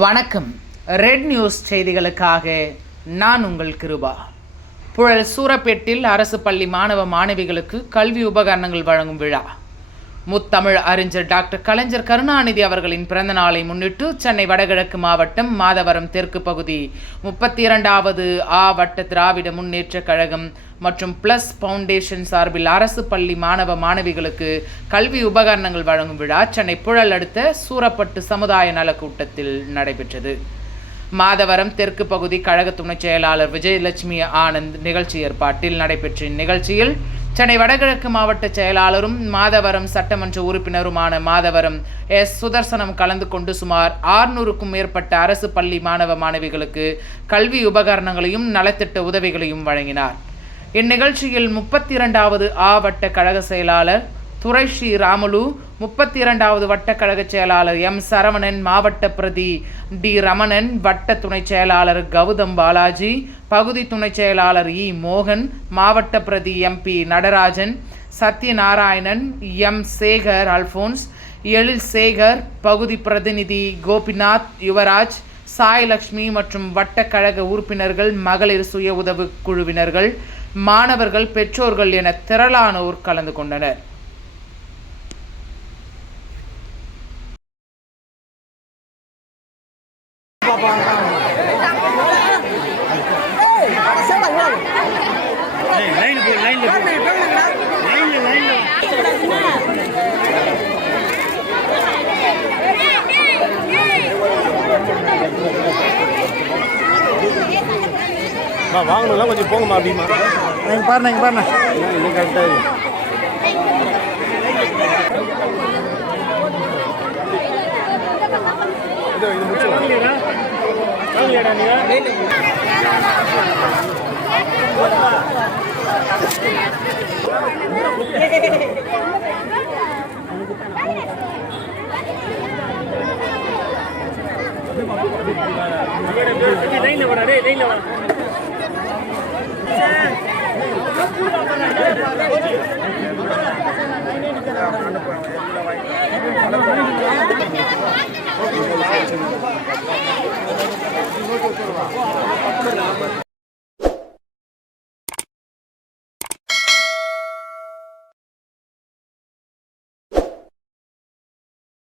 வணக்கம். Red news செய்திகளுக்காக நான் உங்கள் கிருபா. புழல் சூரப்பேட்டில் அரசு பள்ளி மாணவ மாணவிகளுக்கு கல்வி உபகரணங்கள் வழங்கும் விழா. முத்தமிழ் அறிஞர் டாக்டர் கலைஞர் கருணாநிதி அவர்களின் பிறந்த நாளை முன்னிட்டு சென்னை வடகிழக்கு மாவட்டம் மாதவரம் தெற்கு பகுதி முப்பத்தி இரண்டாவது ஆ வட்ட திராவிட முன்னேற்றக் கழகம் மற்றும் பிளஸ் ஃபவுண்டேஷன் சார்பில் அரசு பள்ளி மாணவ மாணவிகளுக்கு கல்வி உபகரணங்கள் வழங்கும் விழா சென்னை புழல் அடுத்த சூரப்பட்டு சமுதாய நல கூட்டத்தில் நடைபெற்றது. மாதவரம் தெற்கு பகுதி கழக துணைச் செயலாளர் விஜயலட்சுமி ஆனந்த் நிகழ்ச்சி ஏற்பாட்டில் நடைபெற்ற இந்நிகழ்ச்சியில் சென்னை வடகிழக்கு மாவட்ட செயலாளரும் மாதவரம் சட்டமன்ற உறுப்பினருமான மாதவரம் எஸ். சுதர்சனம் கலந்து கொண்டு சுமார் ஆறுநூறுக்கும் மேற்பட்ட அரசு பள்ளி மாணவ மாணவிகளுக்கு கல்வி உபகரணங்களையும் நலத்திட்ட உதவிகளையும் வழங்கினார். இந்நிகழ்ச்சியில் முப்பத்தி இரண்டாவது ஆவட்ட கழக செயலாளர் துறை ஸ்ரீ ராமுலு முப்பத்தி இரண்டாவது வட்ட கழக செயலாளர் எம் சரவணன் மாவட்ட பிரதி டி ரமணன் வட்ட துணைச் செயலாளர் கௌதம் பாலாஜி பகுதி துணைச் செயலாளர் இ மோகன் மாவட்ட பிரதி எம்பி நடராஜன் சத்யநாராயணன் எம் சேகர் அல்போன்ஸ் எழில் சேகர் பகுதி பிரதிநிதி கோபிநாத் யுவராஜ் சாய் லக்ஷ்மி மற்றும் வட்டக்கழக உறுப்பினர்கள் மகளிர் சுய உதவு குழுவினர்கள் மாணவர்கள் பெற்றோர்கள் என திரளானோர் கலந்து கொண்டனர் லைன் போ லைன்ல போ லைன்ல லைன்ல வாங்கணும்லாம் கொஞ்சம் போங்கம்மா அப்படிமா நீங்கள் பாருண்ணா இங்கே பாருண்ணா இன்னும் கரெக்டாக இது லைன்ல வாடா டேய் லைன்ல வாடா 挂了吧？